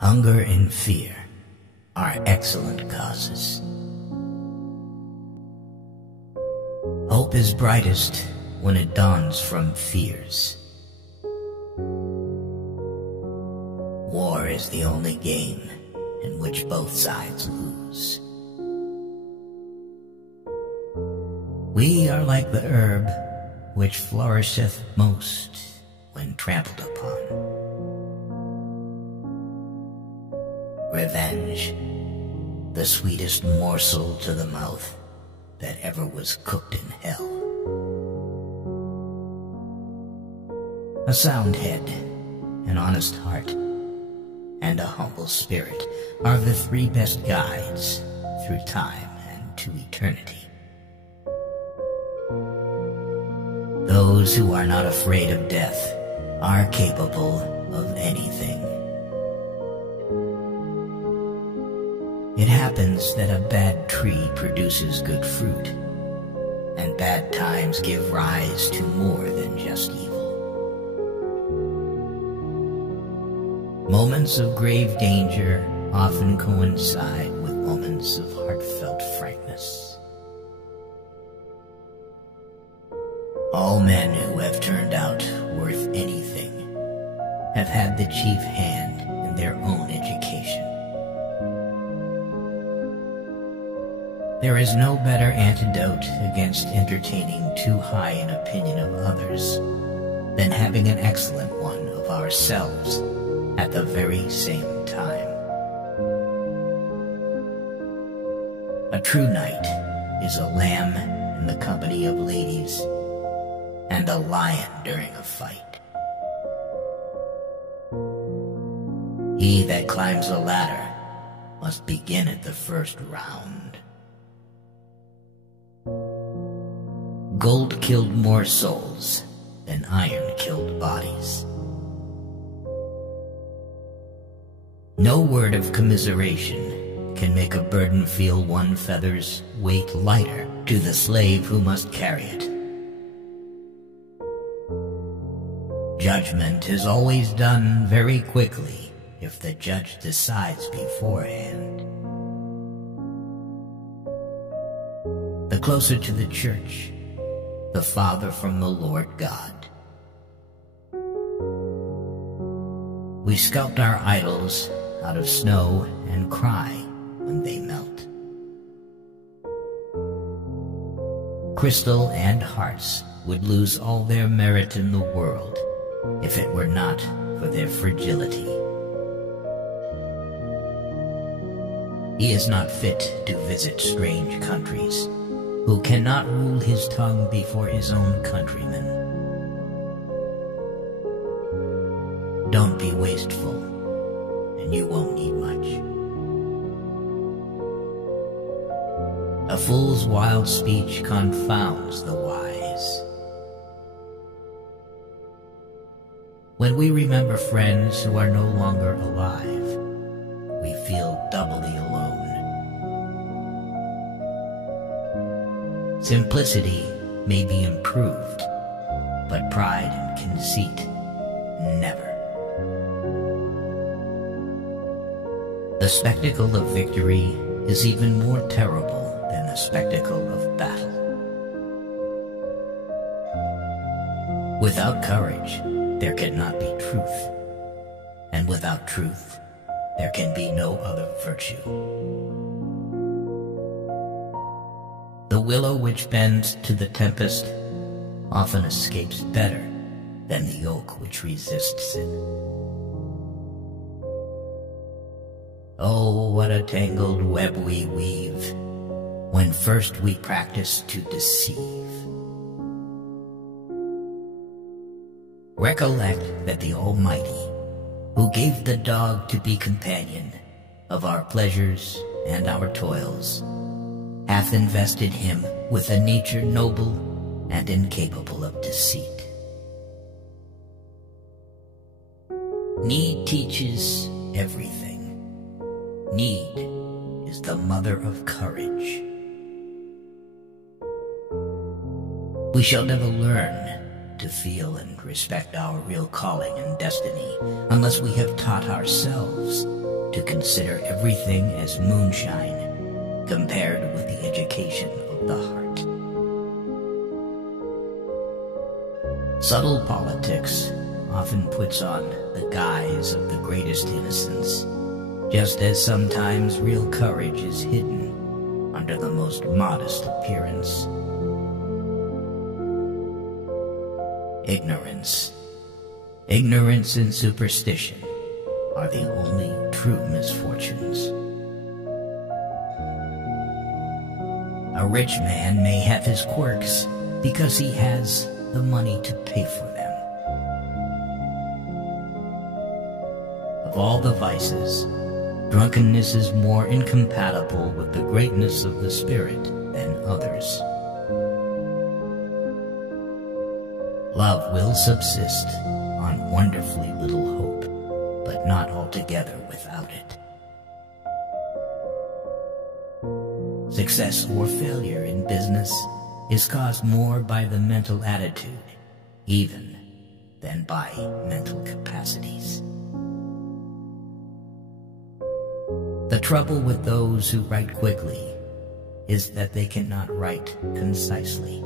Hunger and fear are excellent causes. Hope is brightest when it dawns from fears. War is the only game in which both sides lose. We are like the herb which flourisheth most when trampled upon. Revenge, the sweetest morsel to the mouth that ever was cooked in hell. A sound head, an honest heart, and a humble spirit are the three best guides through time and to eternity. Those who are not afraid of death are capable of anything. It happens that a bad tree produces good fruit, and bad times give rise to more than just evil. Moments of grave danger often coincide with moments of heartfelt frankness. All men who have turned out worth anything have had the chief hand in their own education. There is no better antidote against entertaining too high an opinion of others than having an excellent one of ourselves at the very same time. A true knight is a lamb in the company of ladies and a lion during a fight. He that climbs a ladder must begin at the first round. Gold killed more souls than iron killed bodies. No word of commiseration can make a burden feel one feather's weight lighter to the slave who must carry it. Judgment is always done very quickly if the judge decides beforehand. The closer to the church, the farther from the Lord God. We sculpt our idols out of snow and cry when they melt. Crystal and hearts would lose all their merit in the world if it were not for their fragility. He is not fit to visit strange countries, who cannot rule his tongue before his own countrymen. Don't be wasteful, and you won't need much. A fool's wild speech confounds the wise. When we remember friends who are no longer alive, we feel doubly alone. Simplicity may be improved, but pride and conceit never. The spectacle of victory is even more terrible than the spectacle of battle. Without courage, there cannot be truth, and without truth, there can be no other virtue. The willow which bends to the tempest often escapes better than the oak which resists it. Oh, what a tangled web we weave when first we practice to deceive. Recollect that the Almighty, who gave the dog to be companion of our pleasures and our toils, hath invested him with a nature noble and incapable of deceit. Need teaches everything. Need is the mother of courage. We shall never learn to feel and respect our real calling and destiny unless we have taught ourselves to consider everything as moonshine compared with the education of the heart. Subtle politics often puts on the guise of the greatest innocence, just as sometimes real courage is hidden under the most modest appearance. Ignorance. Ignorance and superstition are the only true misfortunes. A rich man may have his quirks because he has the money to pay for them. Of all the vices, drunkenness is more incompatible with the greatness of the spirit than others. Love will subsist on wonderfully little hope, but not altogether without it. Success or failure in business is caused more by the mental attitude, even than by mental capacities. The trouble with those who write quickly is that they cannot write concisely.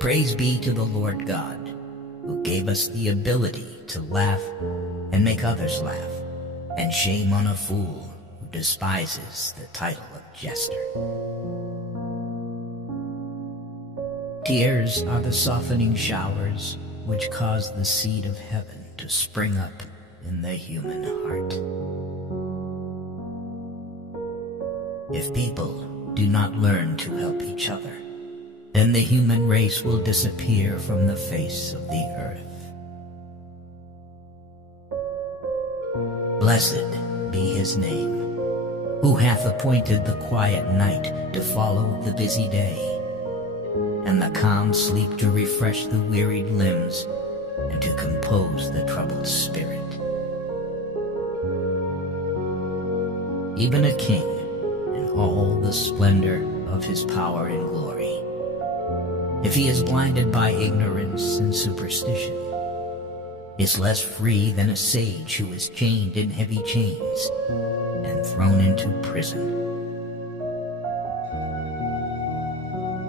Praise be to the Lord God, who gave us the ability to laugh and make others laugh, and shame on a fool who despises the title of jester. Tears are the softening showers which cause the seed of heaven to spring up in the human heart. If people do not learn to help each other, then the human race will disappear from the face of the earth. Blessed be his name, who hath appointed the quiet night to follow the busy day, and the calm sleep to refresh the wearied limbs and to compose the troubled spirit. Even a king, in all the splendor of his power and glory, if he is blinded by ignorance and superstition, is less free than a sage who is chained in heavy chains and thrown into prison.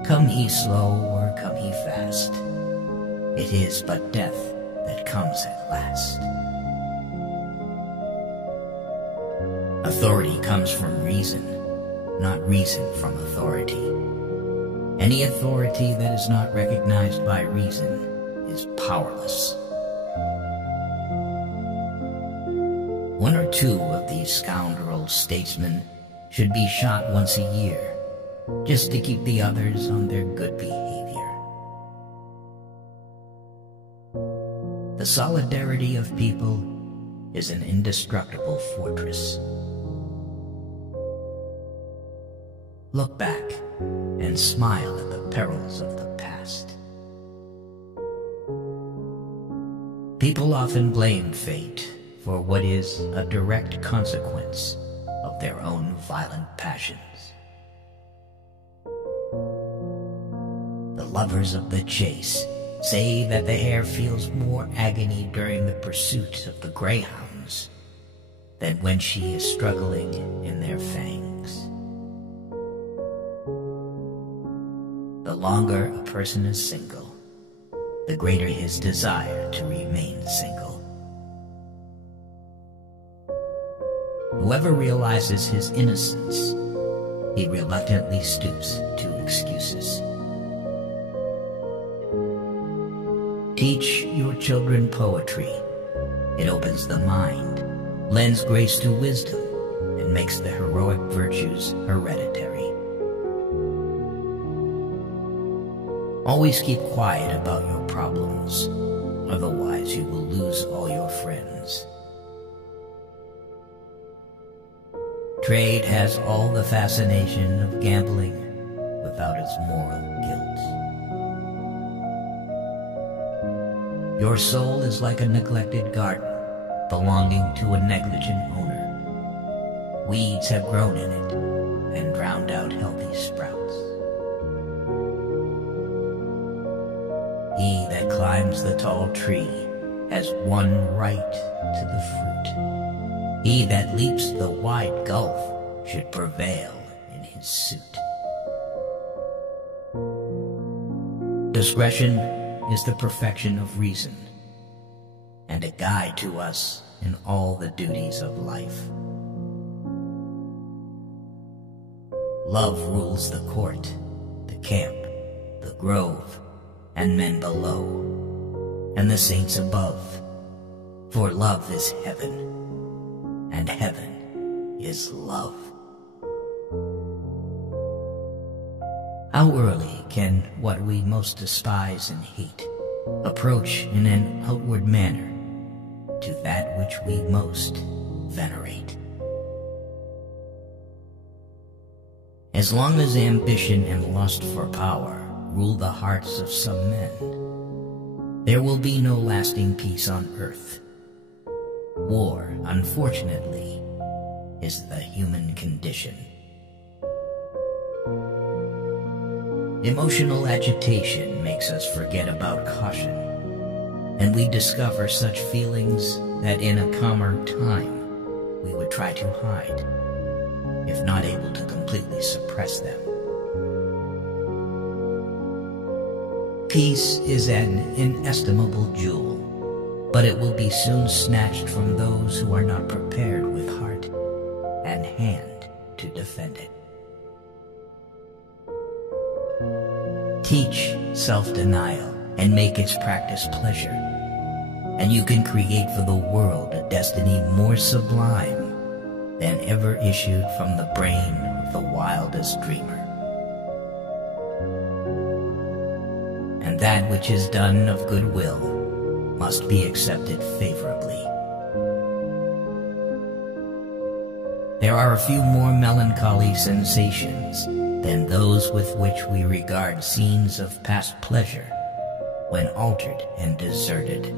Come he slow or come he fast, it is but death that comes at last. Authority comes from reason, not reason from authority. Any authority that is not recognized by reason is powerless. One or two of these scoundrel statesmen should be shot once a year, just to keep the others on their good behavior. The solidarity of people is an indestructible fortress. Look back and smile at the perils of the past. People often blame fate for what is a direct consequence of their own violent passions. The lovers of the chase say that the hare feels more agony during the pursuit of the greyhounds than when she is struggling in their fangs. The longer a person is single, the greater his desire to remain single. Whoever realizes his innocence, he reluctantly stoops to excuses. Teach your children poetry. It opens the mind, lends grace to wisdom, and makes the heroic virtues hereditary. Always keep quiet about your problems, otherwise you will lose all your friends. Trade has all the fascination of gambling without its moral guilt. Your soul is like a neglected garden belonging to a negligent owner. Weeds have grown in it and drowned out healthy sprouts. He that climbs the tall tree has one right to the fruit. He that leaps the wide gulf should prevail in his suit. Discretion is the perfection of reason, and a guide to us in all the duties of life. Love rules the court, the camp, the grove, and men below, and the saints above. For love is heaven, and heaven is love. How early can what we most despise and hate approach in an outward manner to that which we most venerate? As long as ambition and lust for power rule the hearts of some men, there will be no lasting peace on earth. War, unfortunately, is the human condition. Emotional agitation makes us forget about caution, and we discover such feelings that in a calmer time we would try to hide, if not able to completely suppress them. Peace is an inestimable jewel, but it will be soon snatched from those who are not prepared with heart and hand to defend it. Teach self-denial and make its practice pleasure, and you can create for the world a destiny more sublime than ever issued from the brain of the wildest dreamer. And that which is done of good will must be accepted favorably. There are a few more melancholy sensations than those with which we regard scenes of past pleasure when altered and deserted.